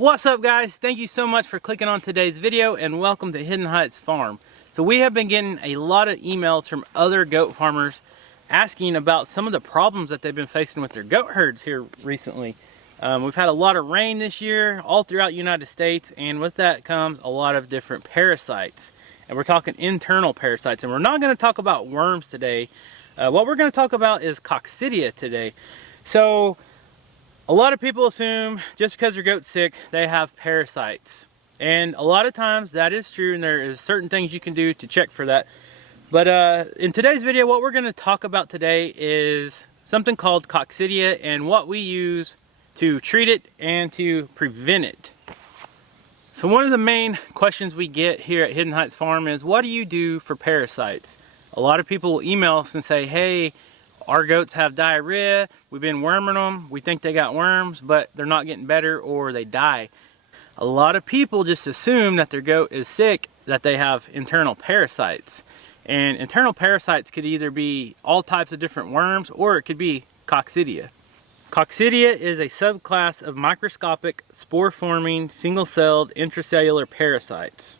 What's up, guys? Thank you so much for clicking on today's video and welcome to Hidden Heights Farm. So we have been getting a lot of emails from other goat farmers asking about some of the problems that they've been facing with their goat herds here recently. We've had a lot of rain this year all throughout the United States, and with that comes a lot of different parasites. And we're talking internal parasites, and we're not going to talk about worms today. What we're going to talk about is Coccidia today. So a lot of people assume just because their goat's sick, they have parasites. And a lot of times that is true, and there is certain things you can do to check for that. But in today's video, what we're going to talk about today is something called Coccidia and what we use to treat it and to prevent it. So one of the main questions we get here at Hidden Heights Farm is, what do you do for parasites? A lot of people will email us and say, hey, our goats have diarrhea, we've been worming them, we think they got worms, but they're not getting better or they die. A lot of people just assume that their goat is sick, that they have internal parasites. And internal parasites could either be all types of different worms, or it could be Coccidia. Coccidia is a subclass of microscopic, spore-forming, single-celled intracellular parasites.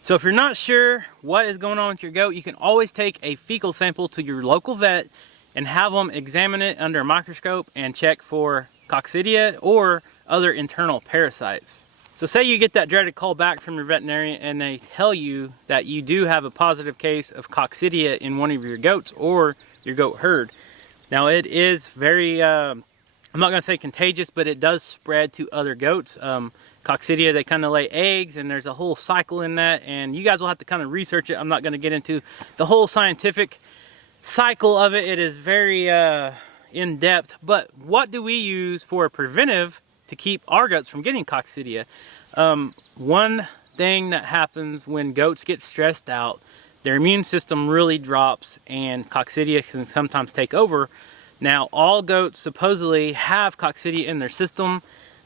So if you're not sure what is going on with your goat, you can always take a fecal sample to your local vet and have them examine it under a microscope and check for Coccidia or other internal parasites. So say you get that dreaded call back from your veterinarian and they tell you that you do have a positive case of Coccidia in one of your goats or your goat herd. Now it is very, I'm not going to say contagious, but it does spread to other goats. Coccidia, they kind of lay eggs, and there's a whole cycle in that, and you guys will have to kind of research it. I'm not going to get into the whole scientific cycle of it. It is very in-depth. But what do we use for a preventive to keep our goats from getting Coccidia? One thing that happens when goats get stressed out, their immune system really drops, and Coccidia can sometimes take over. Now, all goats supposedly have Coccidia in their system.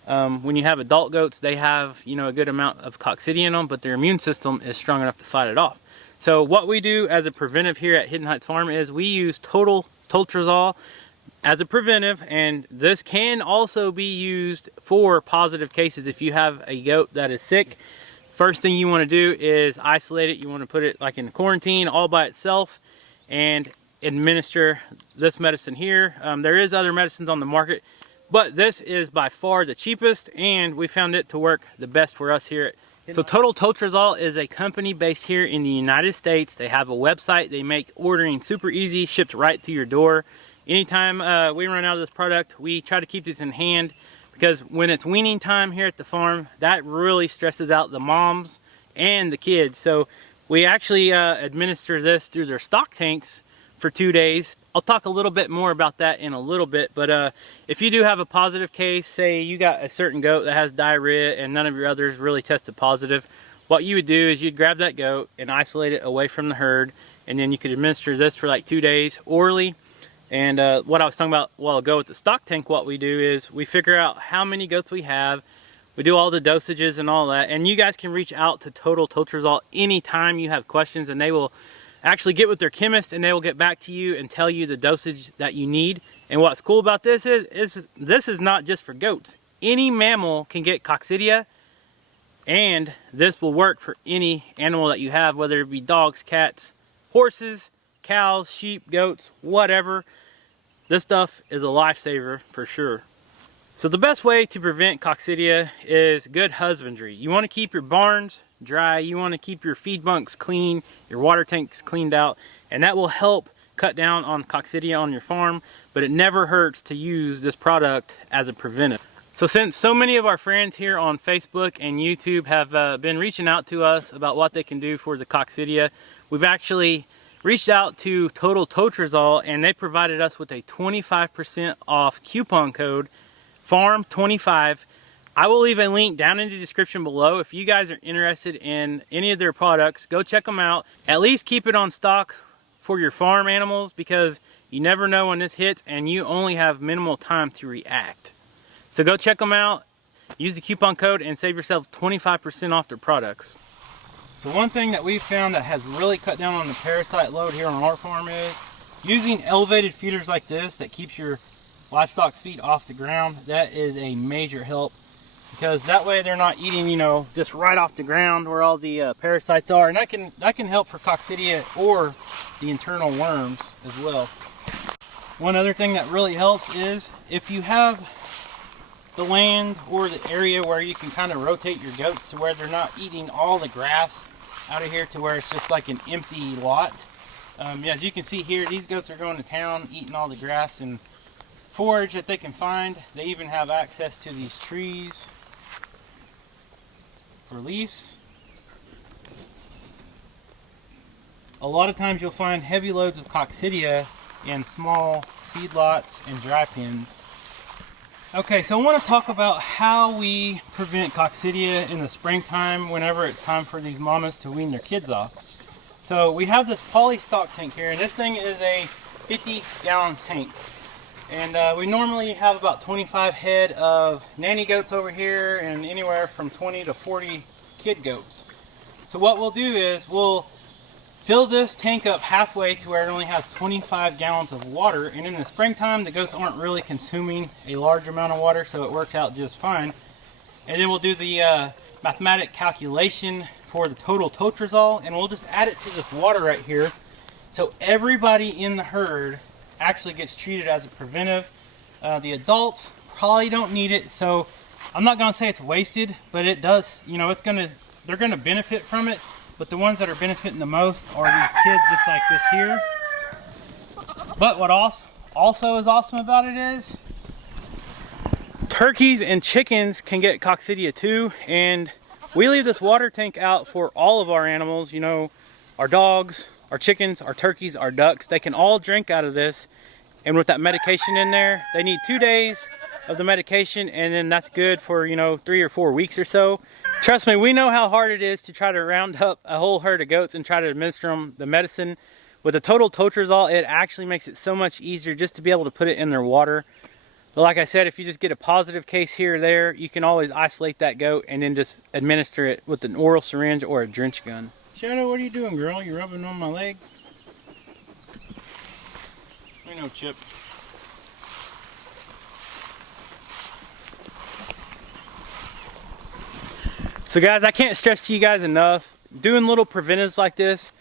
When you have adult goats, they have, a good amount of Coccidia in them, but their immune system is strong enough to fight it off. So what we do as a preventive here at Hidden Heights Farm is we use total toltrazol as a preventive, and this can also be used for positive cases. If you have a goat that is sick, first thing you want to do is isolate it. You want to put it like in quarantine all by itself and administer this medicine here. There is other medicines on the market, but this is by far the cheapest, and we found it to work the best for us here. So Total Toltrazol is a company based here in the United States. They have a website. They make ordering super easy, shipped right to your door. Anytime we run out of this product, we try to keep this in hand, because when it's weaning time here at the farm, that really stresses out the moms and the kids. So we actually administer this through their stock tanks for 2 days. I'll talk a little bit more about that in a little bit, but if you do have a positive case, say you got a certain goat that has diarrhea and none of your others really tested positive, what you would do is you'd grab that goat and isolate it away from the herd, and then you could administer this for like 2 days orally. And what I was talking about a while ago with the stock tank, what we do is we figure out how many goats we have, we do all the dosages and all that, and you guys can reach out to Total Toltrazol anytime you have questions, and they will actually get with their chemist and they will get back to you and tell you the dosage that you need. And what's cool about this is this is not just for goats. Any mammal can get Coccidia, and this will work for any animal that you have, whether it be dogs, cats, horses, cows, sheep, goats, whatever. This stuff is a lifesaver for sure. So the best way to prevent Coccidia is good husbandry. You want to keep your barns dry, you want to keep your feed bunks clean, your water tanks cleaned out, and that will help cut down on Coccidia on your farm, but it never hurts to use this product as a preventive. So since so many of our friends here on Facebook and YouTube have been reaching out to us about what they can do for the Coccidia, we've actually reached out to Total Toltrazol, and they provided us with a 25% off coupon code, FARM25. I will leave a link down in the description below. If you guys are interested in any of their products, go check them out. At least keep it on stock for your farm animals, because You never know when this hits, and you only have minimal time to react. So go check them out, use the coupon code, and save yourself 25% off their products. So one thing that we've found that has really cut down on the parasite load here on our farm is using elevated feeders like this that keeps your livestock's feet off the ground. That is a major help, because that way they're not eating, you know, just right off the ground where all the parasites are, and that can help for Coccidia or the internal worms as well. One other thing that really helps is if you have the land or the area where you can kind of rotate your goats to where they're not eating all the grass out of here, to where it's just like an empty lot. As you can see here, these goats are going to town eating all the grass and forage that they can find. They even have access to these trees for leaves. A lot of times you'll find heavy loads of Coccidia in small feedlots and dry pens. Okay, so I want to talk about how we prevent Coccidia in the springtime whenever it's time for these mamas to wean their kids off. So we have this poly stock tank here, and this thing is a 50-gallon tank. And we normally have about 25 head of nanny goats over here, and anywhere from 20 to 40 kid goats. So what we'll do is we'll fill this tank up halfway to where it only has 25 gallons of water, and in the springtime the goats aren't really consuming a large amount of water, so it worked out just fine. And then we'll do the mathematic calculation for the total totrazole, and we'll just add it to this water right here, so everybody in the herd actually gets treated as a preventive. The adults probably don't need it, so I'm not gonna say it's wasted, but it does, you know, they're gonna benefit from it. But the ones that are benefiting the most are these kids just like this here. But what also is awesome about it is turkeys and chickens can get Coccidia too, and we leave this water tank out for all of our animals, you know, our dogs, our chickens, our turkeys, our ducks. They can all drink out of this, and with that medication in there, they need 2 days of the medication, and then that's good for, you know, 3 or 4 weeks or so. Trust me, we know how hard it is to try to round up a whole herd of goats and try to administer them the medicine. With the total totrazole, it actually makes it so much easier just to be able to put it in their water. But like I said, if you just get a positive case here or there, you can always isolate that goat and then just administer it with an oral syringe or a drench gun. Shadow, what are you doing, girl? You rubbing on my leg? I know, Chip. So guys, I can't stress to you guys enough, doing little preventives like this,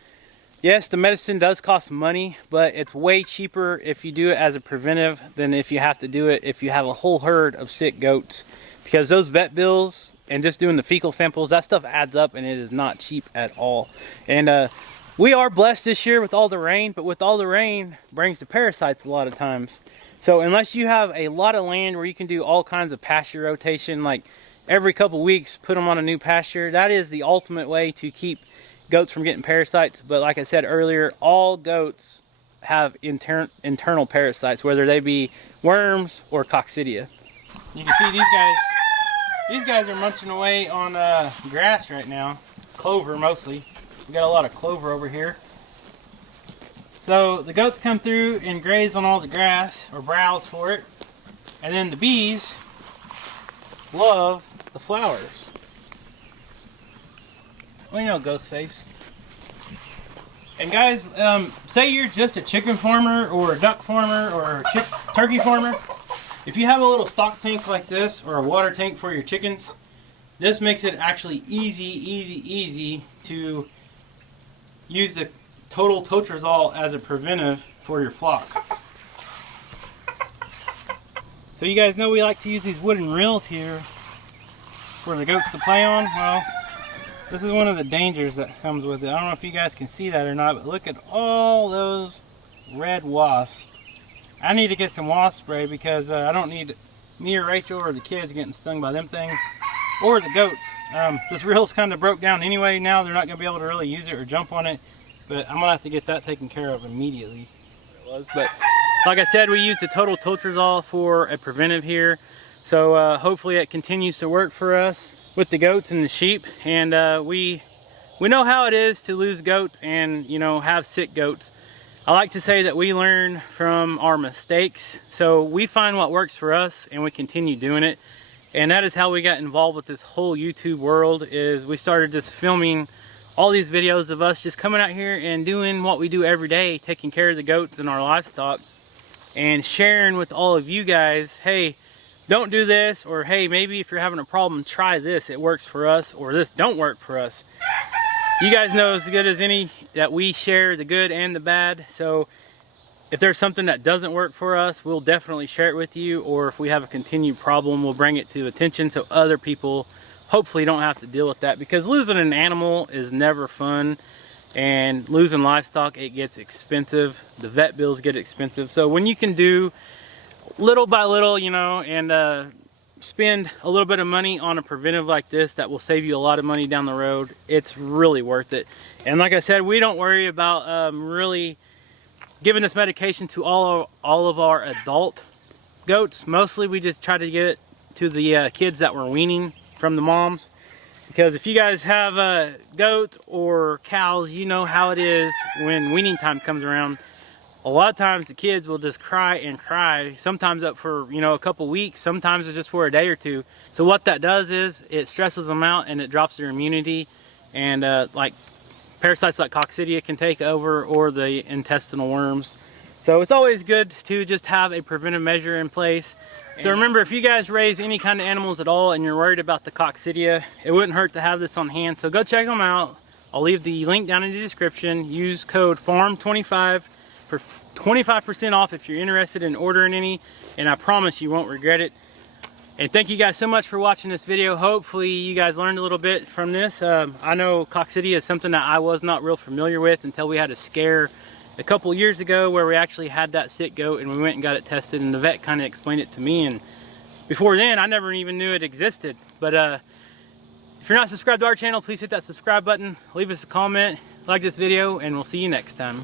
yes, the medicine does cost money, but it's way cheaper if you do it as a preventive than if you have to do it if you have a whole herd of sick goats. Because those vet bills and just doing the fecal samples, that stuff adds up, and it is not cheap at all. And we are blessed this year with all the rain, but with all the rain brings the parasites a lot of times. So unless you have a lot of land where you can do all kinds of pasture rotation, like every couple weeks put them on a new pasture, that is the ultimate way to keep goats from getting parasites. But like I said earlier, all goats have internal parasites, whether they be worms or Coccidia. You can see these guys are munching away on grass right now, clover mostly. We got a lot of clover over here. So the goats come through and graze on all the grass or browse for it, and then the bees love the flowers. Well, you know, ghost face. And guys, say you're just a chicken farmer or a duck farmer or a turkey farmer. If you have a little stock tank like this or a water tank for your chickens, this makes it actually easy to use the total totrazole as a preventive for your flock. So you guys know we like to use these wooden reels here for the goats to play on. Well, this is one of the dangers that comes with it. I don't know if you guys can see that or not, but look at all those red wasps. I need to get some wasp spray because I don't need me or Rachel or the kids getting stung by them things, or the goats. This reel's kind of broke down anyway. Now they're not going to be able to really use it or jump on it, but I'm going to have to get that taken care of immediately. But like I said, we used the total totrazole for a preventive here. So hopefully it continues to work for us with the goats and the sheep. And we know how it is to lose goats and, you know, have sick goats. I like to say that we learn from our mistakes. So we find what works for us and we continue doing it. And that is how we got involved with this whole YouTube world, is we started just filming all these videos of us just coming out here and doing what we do every day, taking care of the goats and our livestock, and sharing with all of you guys, hey, don't do this, or hey, maybe if you're having a problem, try this, it works for us, or this don't work for us. You guys know as good as any that we share the good and the bad. So if there's something that doesn't work for us, we'll definitely share it with you, or if we have a continued problem, we'll bring it to attention so other people hopefully don't have to deal with that, because losing an animal is never fun, and losing livestock, it gets expensive. The vet bills get expensive. So when you can do little by little, you know, and spend a little bit of money on a preventive like this that will save you a lot of money down the road, it's really worth it. And like I said, we don't worry about really giving this medication to all of our adult goats. Mostly we just try to give it to the kids that we're weaning from the moms, because if you guys have goats or cows, you know how it is when weaning time comes around. A lot of times the kids will just cry and cry, sometimes up for, you know, a couple weeks, sometimes it's just for a day or two. So what that does is it stresses them out and it drops their immunity, and like parasites like Coccidia can take over, or the intestinal worms. So it's always good to just have a preventive measure in place. So remember, if you guys raise any kind of animals at all and you're worried about the Coccidia, it wouldn't hurt to have this on hand. So go check them out. I'll leave the link down in the description. Use code FARM25 for 25% off if you're interested in ordering any, and I promise you won't regret it. And thank you guys so much for watching this video. Hopefully you guys learned a little bit from this. I know Coccidia is something that I was not real familiar with until we had a scare a couple years ago where we actually had that sick goat and we went and got it tested, and the vet kind of explained it to me, and before then I never even knew it existed. But if you're not subscribed to our channel, please hit that subscribe button, leave us a comment, like this video, and we'll see you next time.